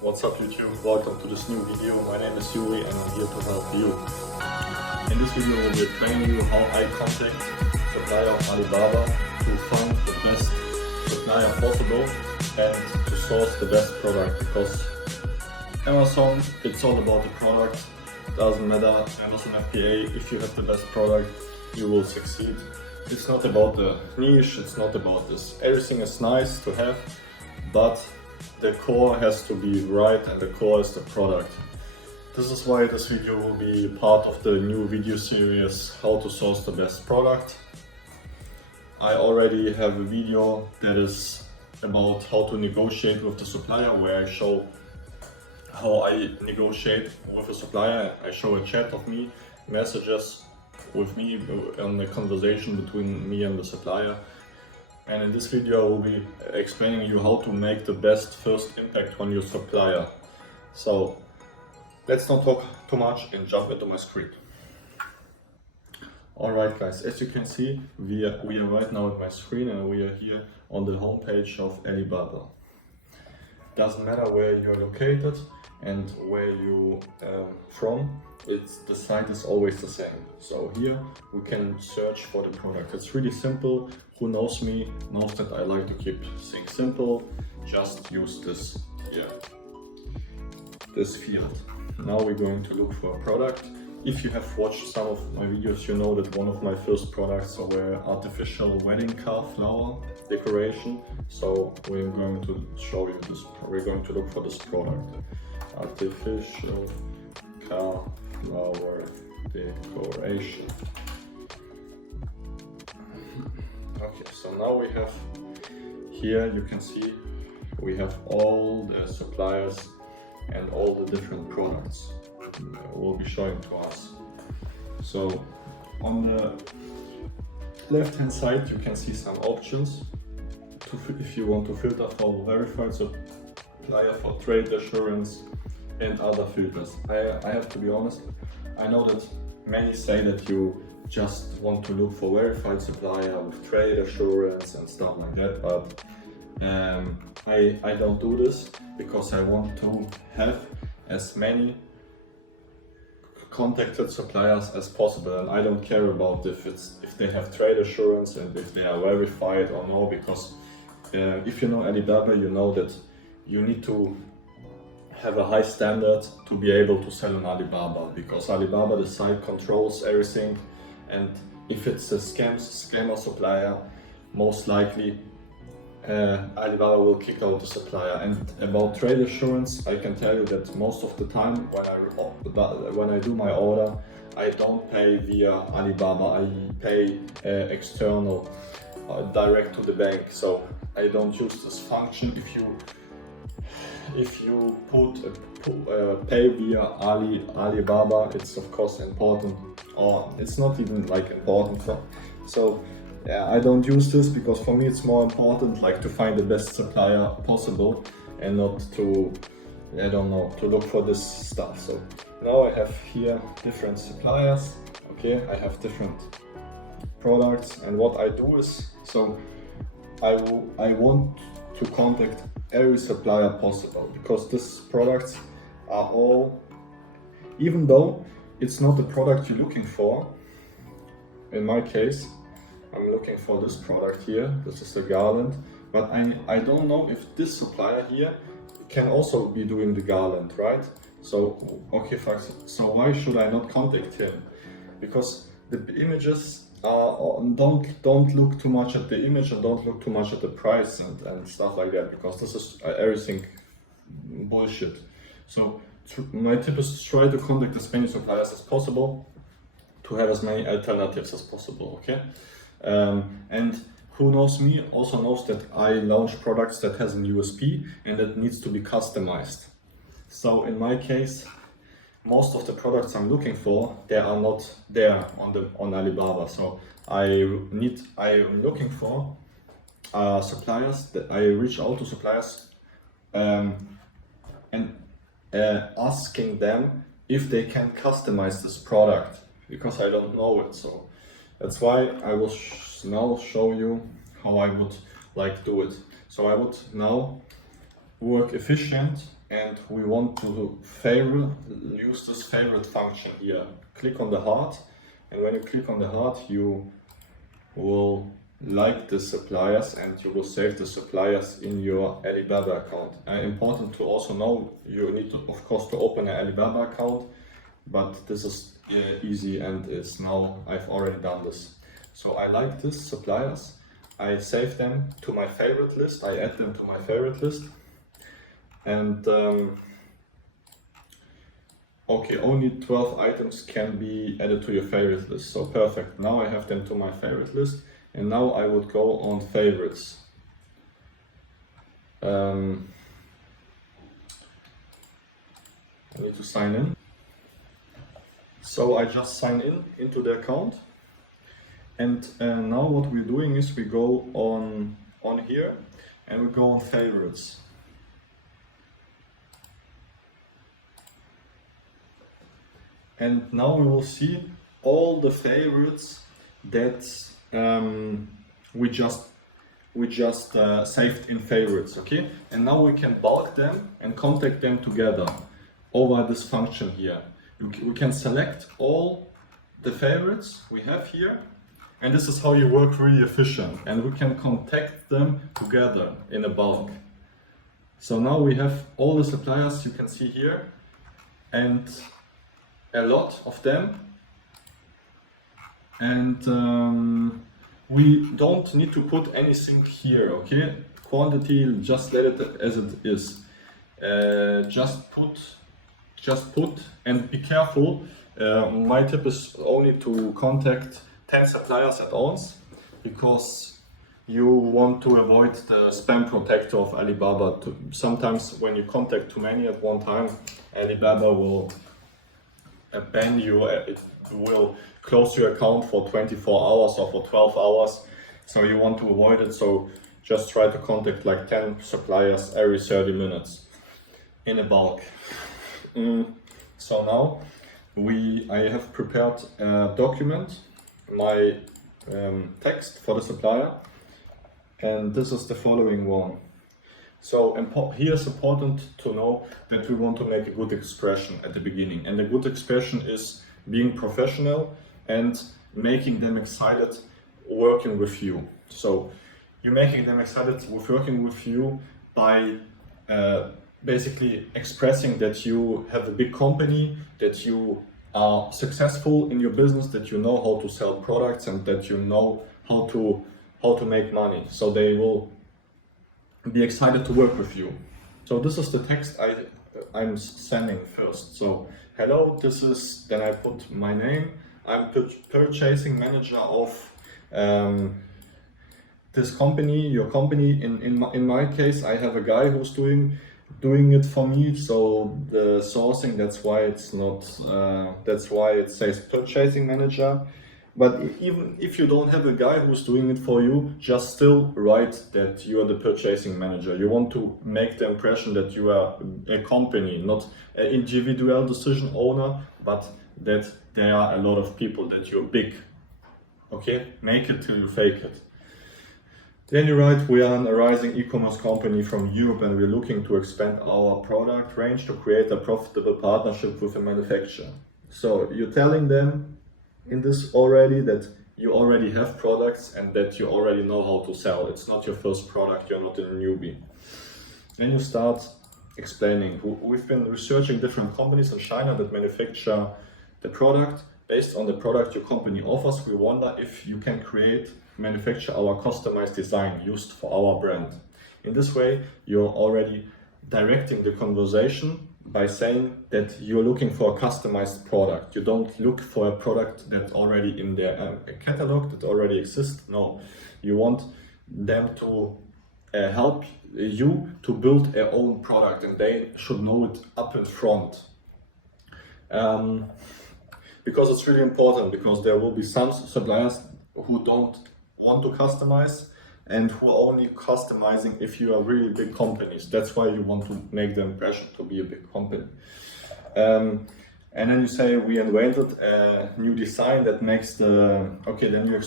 What's up YouTube? Welcome to this new video. My name is Yuri and I'm here to help you. In this video I will be training you how I contact supplier of Alibaba to find the best supplier possible and to source the best product, because Amazon, it's all about the product. Doesn't matter, Amazon FBA, if you have the best product you will succeed. It's not about the niche, it's not about this. Everything is nice to have, but the core has to be right, and the core is the product. This is why this video will be part of the new video series, how to source the best product. I already have a video that is about how to negotiate with the supplier, where I show how I negotiate with a supplier. I show a chat of me, messages with me, and the conversation between me and the supplier. And in this video I will be explaining you how to make the best first impact on your supplier. So let's not talk too much and jump into my screen. Alright guys, as you can see, we are right now at my screen and we are here on the homepage of Alibaba. Doesn't matter where you're located and where you from, the site is always the same. So here we can search for the product. It's really simple. Who knows me knows that I like to keep things simple. Just use this here, this field. Now we're going to look for a product. If you have watched some of my videos, you know that one of my first products were artificial wedding car flower decoration. So we're going to show you this. We're going to look for this product. Artificial car flower decoration. Okay, so now we have here, you can see we have all the suppliers and all the different products will be showing to us. So on the left hand side you can see some options if you want to filter for verified supplier, for trade assurance and other filters. I have to be honest, I know that many say that you just want to look for verified supplier with trade assurance and stuff like that, but I don't do this because I want to have as many contacted suppliers as possible, and I don't care about if they have trade assurance and if they are verified or no, because if you know Alibaba, you know that you need to have a high standard to be able to sell on Alibaba, because Alibaba, the site, controls everything, and if it's a scammer supplier, most likely Alibaba will kick out the supplier. And about trade assurance, I can tell you that most of the time when I do my order, I don't pay via Alibaba, I pay external, direct to the bank. So I don't use this function. If you pay via Alibaba, it's of course important, or it's not even like important. So yeah, I don't use this because for me it's more important like to find the best supplier possible and not to, I don't know, to look for this stuff. So now I have here different suppliers. Okay, I have different products, and what I do is, so I want to contact every supplier possible, because these products are all, even though it's not the product you're looking for. In my case, I'm looking for this product here. This is the garland, but I don't know if this supplier here can also be doing the garland, right? So okay, so why should I not contact him? Because the images don't look too much at the image and don't look too much at the price and stuff like that, because this is everything bullshit. So my tip is to try to contact as many suppliers as possible, to have as many alternatives as possible. Okay, and who knows me also knows that I launch products that has an USP and that needs to be customized. So in my case, most of the products I'm looking for, they are not there on Alibaba. So I'm looking for suppliers, that I reach out to suppliers and asking them if they can customize this product, because I don't know it. So that's why I will now show you how I would like do it. So I would now work efficient and we want to use this favorite function here. Click on the heart, and when you click on the heart, you will like the suppliers and you will save the suppliers in your Alibaba account. Important to also know, you need to, of course, to open an Alibaba account, but this is easy and it's now, I've already done this. So I like this suppliers, I save them to my favorite list, I add them to my favorite list, and okay, only 12 items can be added to your favorite list, so perfect. Now I have them to my favorite list, and now I would go on favorites. I need to sign in. So I just sign in into the account, and now what we're doing is we go on here and we go on favorites. And now we will see all the favorites that we just saved in favorites, okay? And now we can bulk them and contact them together over this function here. We can select all the favorites we have here, and this is how you work really efficient, and we can contact them together in a bulk. So now we have all the suppliers you can see here, and a lot of them, and we don't need to put anything here, okay? Quantity, just let it as it is. Just put and be careful. My tip is only to contact 10 suppliers at once, because you want to avoid the spam protector of Alibaba. Sometimes when you contact too many at one time, Alibaba will ban you, it will close your account for 24 hours or for 12 hours. So you want to avoid it, so just try to contact like 10 suppliers every 30 minutes in a bulk. So now I have prepared a document, my text for the supplier, and this is the following one. So here it's important to know that we want to make a good expression at the beginning, and the good expression is being professional and making them excited working with you. So you're making them excited with working with you by basically expressing that you have a big company, that you are successful in your business, that you know how to sell products, and that you know how to make money. So they will be excited to work with you. So this is the text I'm sending first. So hello, this is, then I put my name. I'm purchasing manager of this company, your company. In my case, I have a guy who's doing it for me. So the sourcing, that's why it's not. That's why it says purchasing manager. But even if you don't have a guy who's doing it for you, just still write that you are the purchasing manager. You want to make the impression that you are a company, not an individual decision owner, but that there are a lot of people, that you're big. Okay, make it till you fake it. Then you write, we are a rising e-commerce company from Europe, and we're looking to expand our product range to create a profitable partnership with a manufacturer. So you're telling them in this already that you already have products and that you already know how to sell. It's not your first product, you're not a newbie. Then you start explaining. We've been researching different companies in China that manufacture the product. Based on the product your company offers, we wonder if you can manufacture our customized design used for our brand. In this way, you're already directing the conversation by saying that you're looking for a customized product. You don't look for a product that's already in their catalog, that already exists. No, you want them to help you to build their own product, and they should know it up in front. Because it's really important, because there will be some suppliers who don't want to customize and who are only customizing if you are really big companies. That's why you want to make the impression to be a big company. And then you say, we invented a new design that makes the, okay, then you're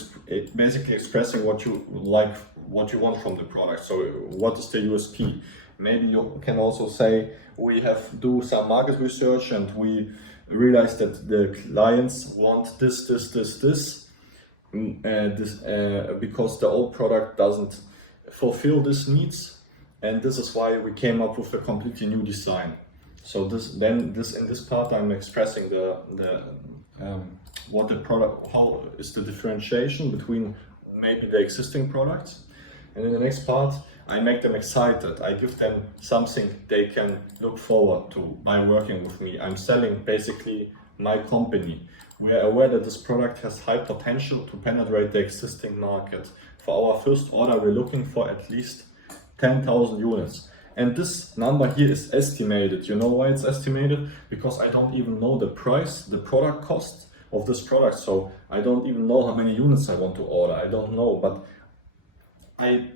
basically expressing what you like, what you want from the product. So what is the USP? maybe you can also say we have do some market research and we realize that the clients want this, because the old product doesn't fulfill these needs, and this is why we came up with a completely new design. So in this part I'm expressing what the product, how is the differentiation between maybe the existing products, and in the next part I make them excited. I give them something they can look forward to by working with me. I'm selling basically my company. We are aware that this product has high potential to penetrate the existing market. For our first order, we're looking for at least 10,000 units. And this number here is estimated. You know why it's estimated? Because I don't even know the price, the product cost of this product. So I don't even know how many units I want to order. I don't know, but I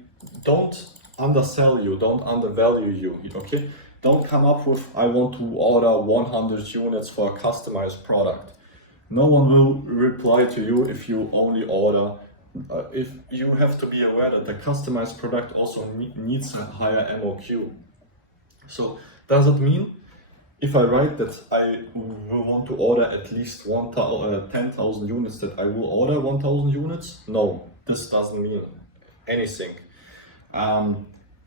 don't undersell you, don't undervalue you, okay? Don't come up with, I want to order 100 units for a customized product. No one will reply to you if you only order, if you have to be aware that the customized product also needs a higher MOQ. So does it mean if I write that I will want to order at least 10,000 units, that I will order 1,000 units? No, this doesn't mean anything.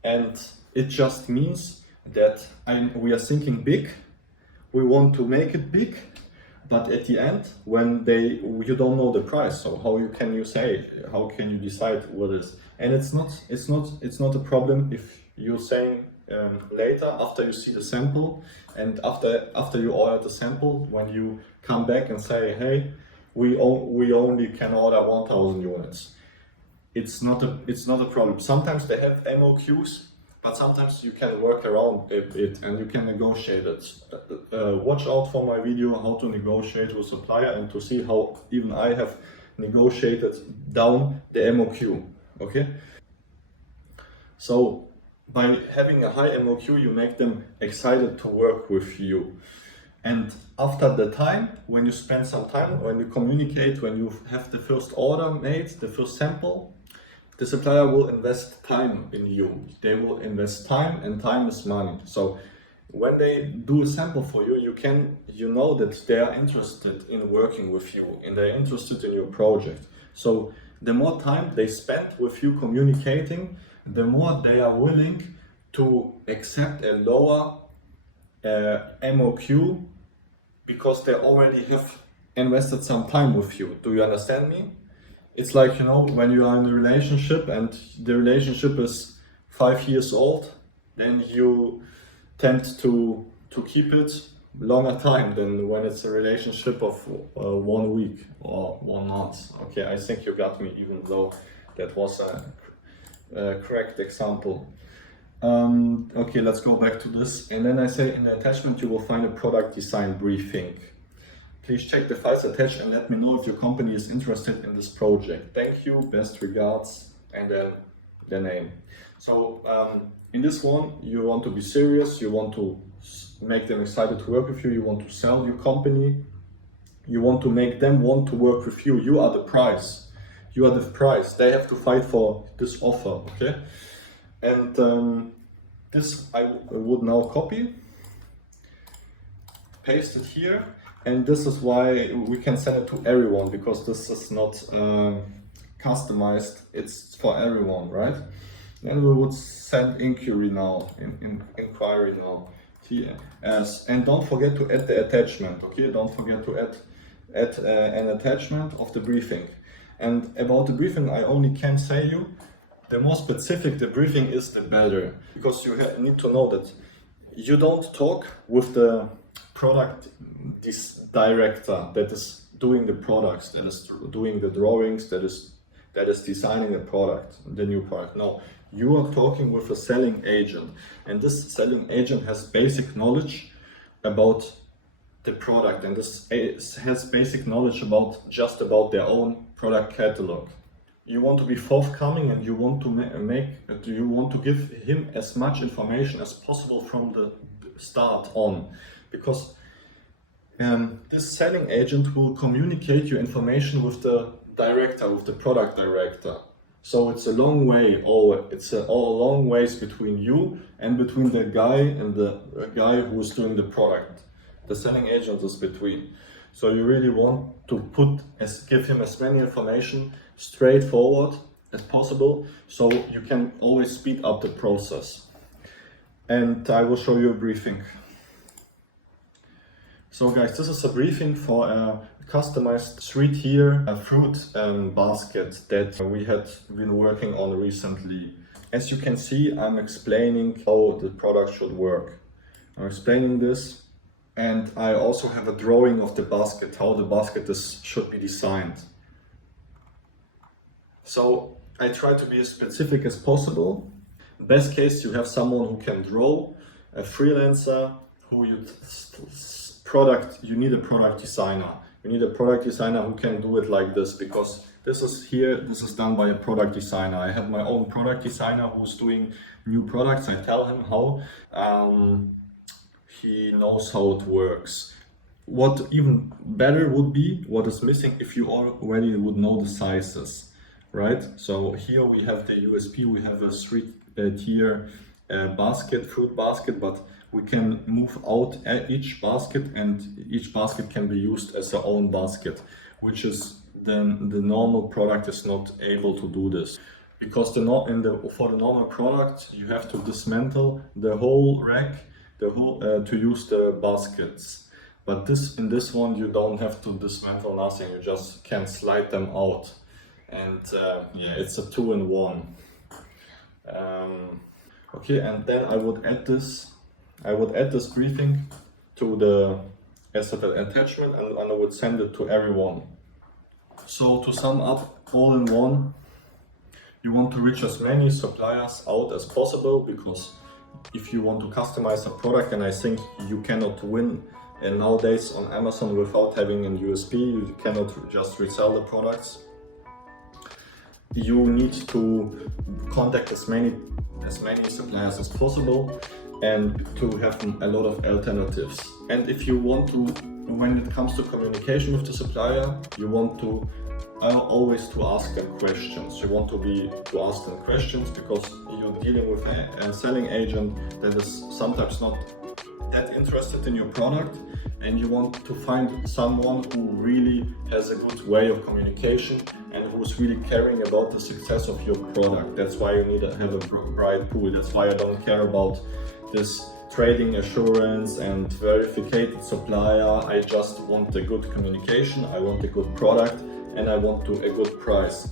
And it just means that we are thinking big, we want to make it big, but at the end, when you don't know the price, so how can you decide what is? And it's not a problem if you're saying later, after you see the sample, and after you order the sample, when you come back and say, hey, we only can order 1,000 units. It's not a problem. Sometimes they have MOQs, but sometimes you can work around it and you can negotiate it. Watch out for my video how to negotiate with supplier and to see how even I have negotiated down the MOQ. Okay. So by having a high MOQ, you make them excited to work with you. And after the time, when you spend some time, when you communicate, when you have the first order made, the first sample, the supplier will invest time in you. They will invest time, and time is money. So when they do a sample for you, you know that they are interested in working with you and they're interested in your project. So the more time they spend with you communicating, the more they are willing to accept a lower MOQ, because they already have invested some time with you. Do you understand me? It's like, when you are in a relationship and the relationship is 5 years old, then you tend to keep it longer time than when it's a relationship of 1 week or 1 month. Okay, I think you got me, even though that was a correct example. Okay, let's go back to this. And then I say in the attachment you will find a product design briefing. Please check the files attached and let me know if your company is interested in this project. Thank you, best regards, and then the name. So in this one, you want to be serious, you want to make them excited to work with you, you want to sell your company, you want to make them want to work with you. You are the price. You are the price. They have to fight for this offer, okay? And this I would now copy, paste it here. And this is why we can send it to everyone, because this is not customized, it's for everyone, right? Then we would send inquiry now, inquiry now, TS. And don't forget to add the attachment, okay? Don't forget to add an attachment of the briefing. And about the briefing, I only can say you, the more specific the briefing is, the better. Because you need to know that you don't talk with the product director that is doing the products, that is doing the drawings, that is designing the product, the new product. No, you are talking with a selling agent, and this selling agent has basic knowledge about the product, and this has basic knowledge about their own product catalog. You want to be forthcoming, and you want to give him as much information as possible from the start on, because this selling agent will communicate your information with the director, with the product director. So it's a long way, it's a long ways between you and between the guy and the guy who's doing the product. The selling agent is between. So you really want to give him as many information straightforward as possible, so you can always speed up the process. And I will show you a briefing. So guys, this is a briefing for a customized 3-tier fruit basket that we had been working on recently. As you can see, I'm explaining how the product should work. I'm explaining this, and I also have a drawing of the basket, how the basket should be designed. So I try to be as specific as possible. Best case, you have someone who can draw, a freelancer who you need a product designer. You need a product designer who can do it like this, because this is done by a product designer. I have my own product designer who's doing new products. I tell him how. He knows how it works. What even better would be, what is missing, if you already would know the sizes, right? So here we have the USP, we have a 3-tier fruit basket, but we can move out each basket, and each basket can be used as their own basket, which is then the normal product is not able to do this, because for the normal product you have to dismantle the whole rack, to use the baskets. But in this one you don't have to dismantle nothing, you just can slide them out, and yeah, it's a 2-in-1. Okay, and then I would add this briefing to the attachment, and I would send it to everyone. So to sum up, all in one, you want to reach as many suppliers out as possible, because if you want to customize a product, and I think you cannot win nowadays on Amazon without having a USP, you cannot just resell the products. You need to contact as many suppliers as possible, and to have a lot of alternatives. And if you want to, when it comes to communication with the supplier, you want to always to ask them questions. You want to ask them questions, because you're dealing with a selling agent that is sometimes not that interested in your product, and you want to find someone who really has a good way of communication and who's really caring about the success of your product. That's why you need to have a bright pool. That's why I don't care about this trading assurance and verified supplier. I just want a good communication, I want a good product, and I want a good price.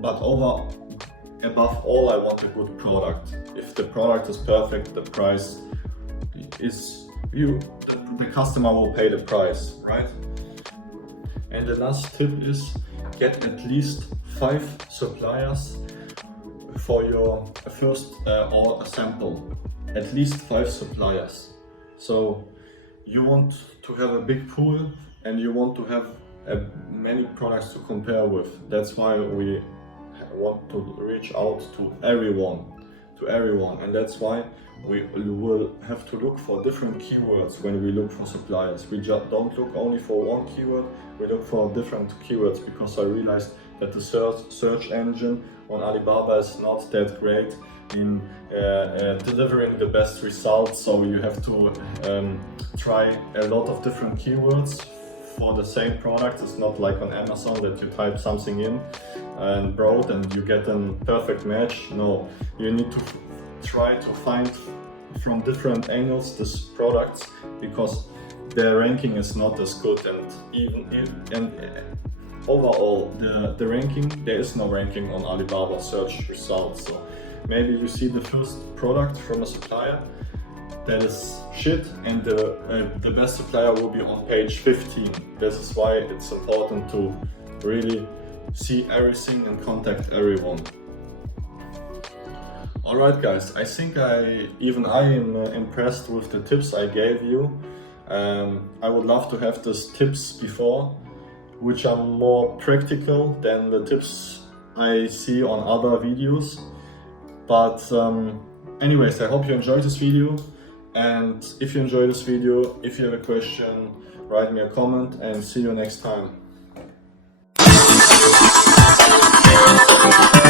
But above all, I want a good product. If the product is perfect, the price is the customer will pay the price, right? And the last tip is get at least 5 suppliers for your first or sample. At least 5 suppliers. So you want to have a big pool, and you want to have many products to compare with. That's why we want to reach out to everyone, and that's why we will have to look for different keywords when we look for suppliers. We just don't look only for one keyword, we look for different keywords, because I realized that the search engine on Alibaba is not that great in delivering the best results. So you have to try a lot of different keywords for the same product. It's not like on Amazon that you type something in and browse and you get a perfect match. No, you need to try to find from different angles these products, because their ranking is not as good, and overall the ranking, there is no ranking on Alibaba search results. So maybe you see the first product from a supplier that is shit, and the best supplier will be on page 15. This is why it's important to really see everything and contact everyone. Alright guys, I think I am impressed with the tips I gave you. I would love to have these tips before, which are more practical than the tips I see on other videos. But anyways, I hope you enjoyed this video, and if you enjoyed this video, if you have a question, write me a comment, and see you next time. Bye.